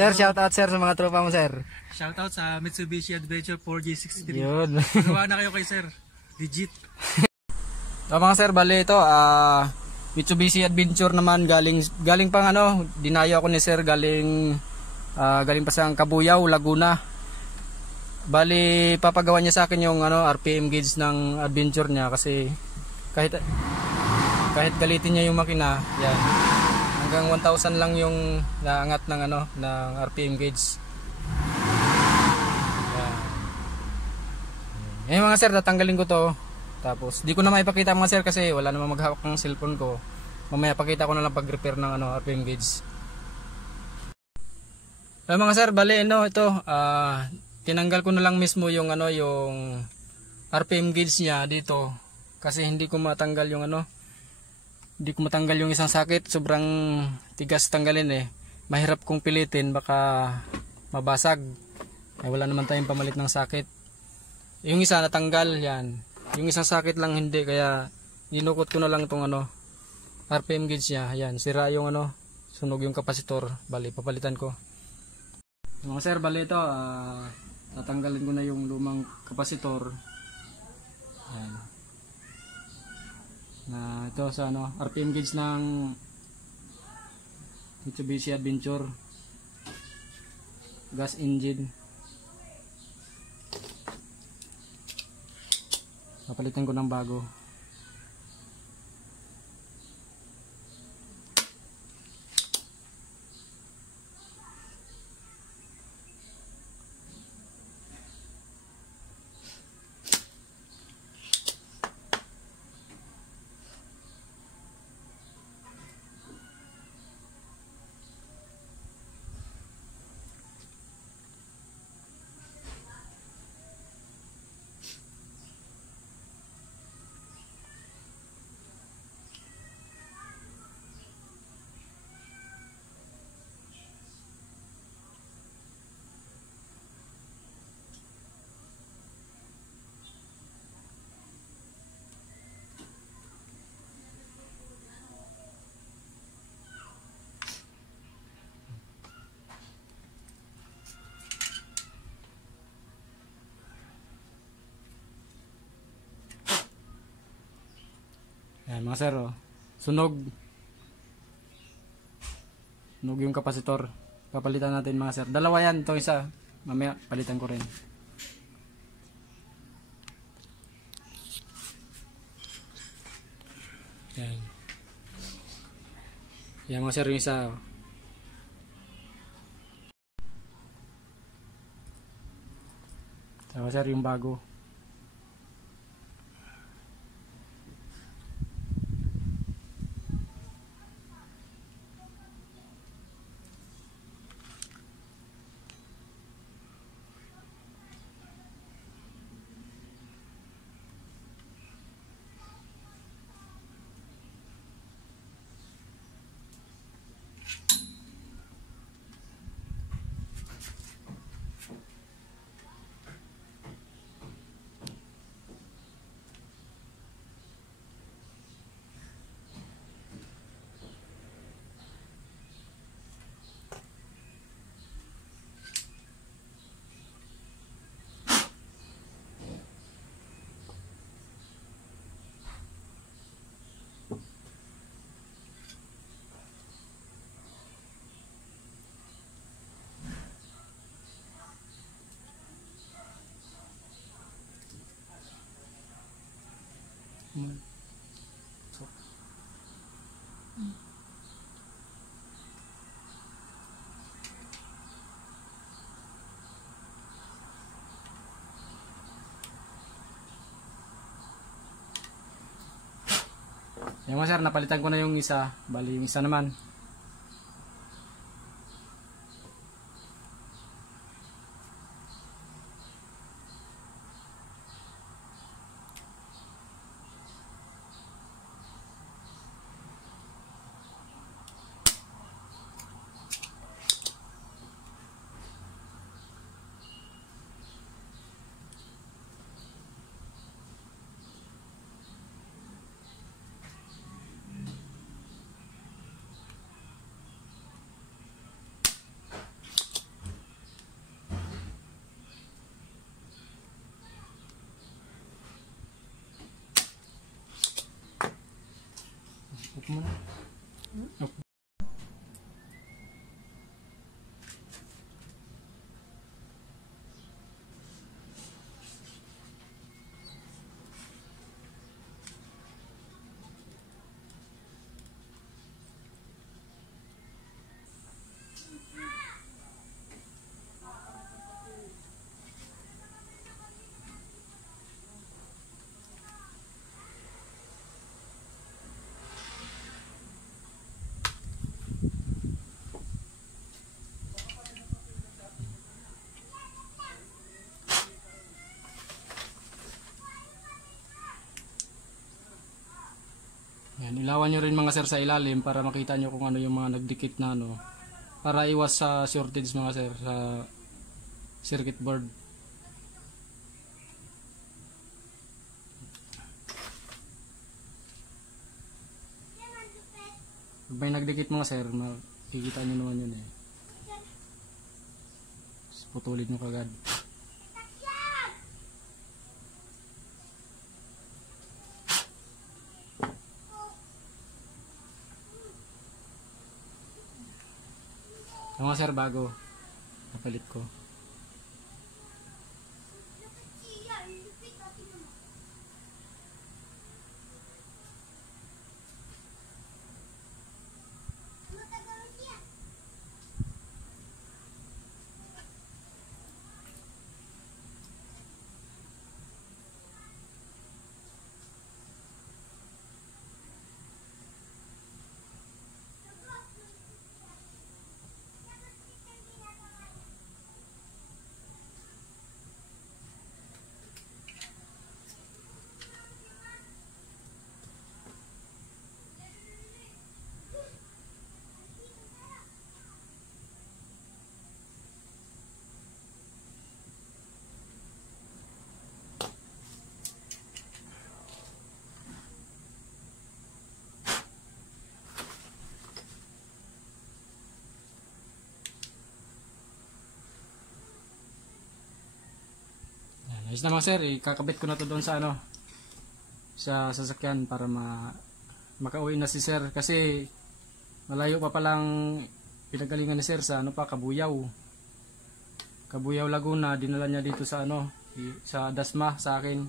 Sir, shout out sir sa mga tropa mo sir. Shoutout sa Mitsubishi Adventure 4J63. Yun. Gawa na kayo kay sir. Legit. So mga sir, bali ito, Mitsubishi Adventure naman galing pang dinayo ako ni sir galing pa sa Cabuyao, Laguna. Bali papagawa niya sa akin yung RPM gauge ng Adventure niya kasi kahit galitin niya yung makina, yan. Hanggang 1,000 lang yung naangat ng ng RPM gauge. Yan. Mga sir, tatanggalin ko to. Tapos, di ko na maipakita mga sir kasi wala namang maghawak ng cellphone ko. Mamaya pakita ko na lang pag-repair ng RPM gauge. So, mga sir, bali ito, tinanggal ko na lang mismo yung yung RPM gauge niya dito kasi hindi ko matanggal yung isang sakit. Sobrang tigas tanggalin Mahirap kong pilitin, baka mabasag. Wala naman tayong pamalit ng sakit. Yung isa natanggal yan. Yung isang sakit lang hindi, kaya dinukot ko na lang itong RPM gauge niya. Ayan, sira yung sunog yung kapasitor. Bali, papalitan ko. Mga sir, bali ito, tatanggalin ko na yung lumang kapasitor. Ayan. Na ito sa RPM gauge ng Mitsubishi Adventure gas engine. Papalitan ko ng bago. Ayan mga sir, sunog yung kapasitor. Papalitan natin mga sir. Dalawa yan, ito isa. Mamaya palitan ko rin. Ayan. Ayan mga sir, yung isa. Ayan mga sir, yung bago. Yung mga sir, napalitan ko na yung isa. Bali yung isa naman. Off mo na. Off. Yan, ilawan nyo rin mga sir sa ilalim para makita nyo kung ano yung mga nagdikit na ano. Para iwas sa shortage mga sir sa circuit board. Pag may nagdikit mga sir, makikita nyo naman yun eh. Putulin nyo kagad. Mga sir, bago napalit ko. Ayos na mga sir, ikakabit ko na to doon sa ano, sa sasakyan para makauwi na si sir kasi malayo pa palang pinagalingan ni sir sa ano pa, Kabuyaw Laguna. Dinala niya dito sa ano, sa Dasma sa akin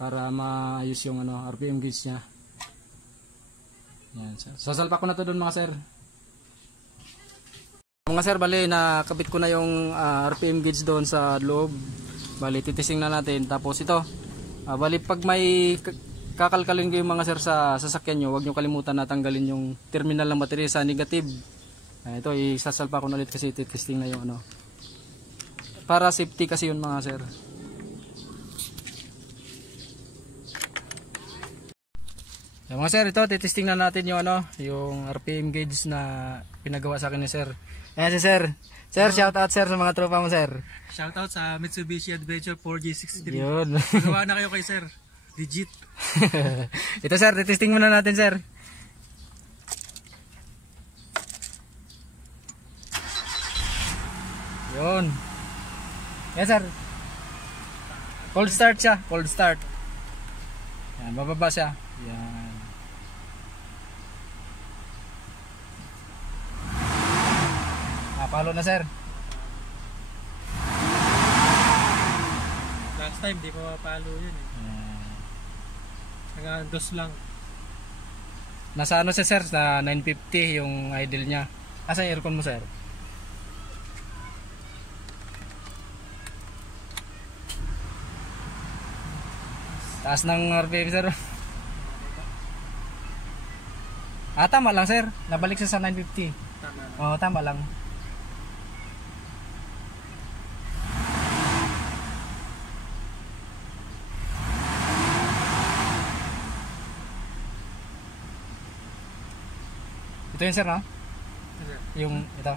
para maayos yung ano, RPM gauge niya. Yan, sasalpa ko na to doon mga sir. Mga sir, bali nakabit ko na yung RPM gauge doon sa loob. Bali titising na natin, tapos ito bali pag may kakalkalin kayo mga sir sa sasakyan nyo, huwag nyo kalimutan na tanggalin yung terminal ng baterya sa negative. Ito isasalpa ko na ulit kasi testing na yung ano, para safety kasi yun mga sir. Mga sir, ito titesting na natin yung ano, yung RPM gauge na pinagawa sa akin ni sir. Ayan si sir. Sir, shout out sir sa mga tropa mo sir. Shout out sa Mitsubishi Adventure 4G63. Yun. Magawa na kayo kay sir. Legit. Ito sir, titesting muna natin sir. Yun. Yan sir. Cold start siya, cold start. Yan, bababa siya. Yan. Palo na sir. Last time di pa mapalo yun eh. Hanggang dos lang. Nasa ano siya sir, sa 950 yung idle niya. Asa yung aircon mo sir? Taas ng RPM sir. Tama lang sir. Nabalik siya sa 950. Tama. Oo, tama lang. Ito yun sir, no? Yung ito.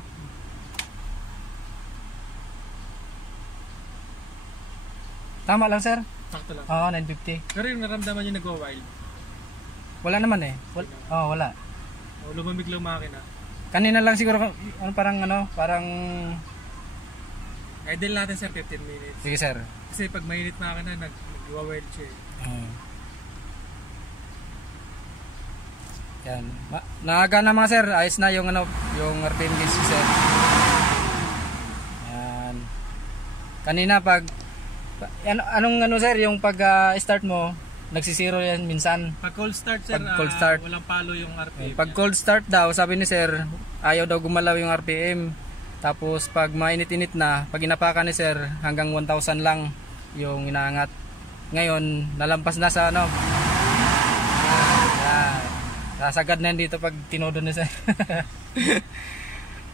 Tama lang sir. Sakto lang. Oo, 950. Pero yung naramdaman nyo nag-wild. Wala naman eh. Wala. O lumamig lang makina. Kanina lang siguro parang Idle natin sir 15 minutes. sige sir. Kasi pag mainit makina nag-wild siya eh. Yan. Nagana mga sir, ayos na yung ano, yung RPM gauge si sir. Yan. Kanina anong ano sir, yung pag start mo, nagsisiro yan minsan. Pag cold start sir, Pag cold start. walang palo yung RPM. Pag cold start daw, sabi ni sir, ayaw daw gumalaw yung RPM. Tapos pag mainit-init na, pag inapakan ni sir, hanggang 1,000 lang yung inaangat. Ngayon, nalampas na sa ano. Yan. Sasagad na yan dito pag tinodo ni sir.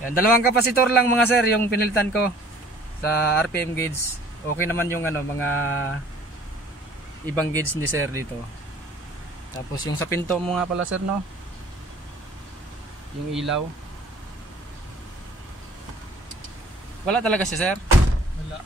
Yan, 2 kapasitor lang mga sir yung pinilitan ko sa RPM gauge. Okay naman yung ano, mga ibang gauge ni sir dito. Tapos yung sa pinto mo nga pala sir, no? Yung ilaw. Wala talaga siya sir. Wala.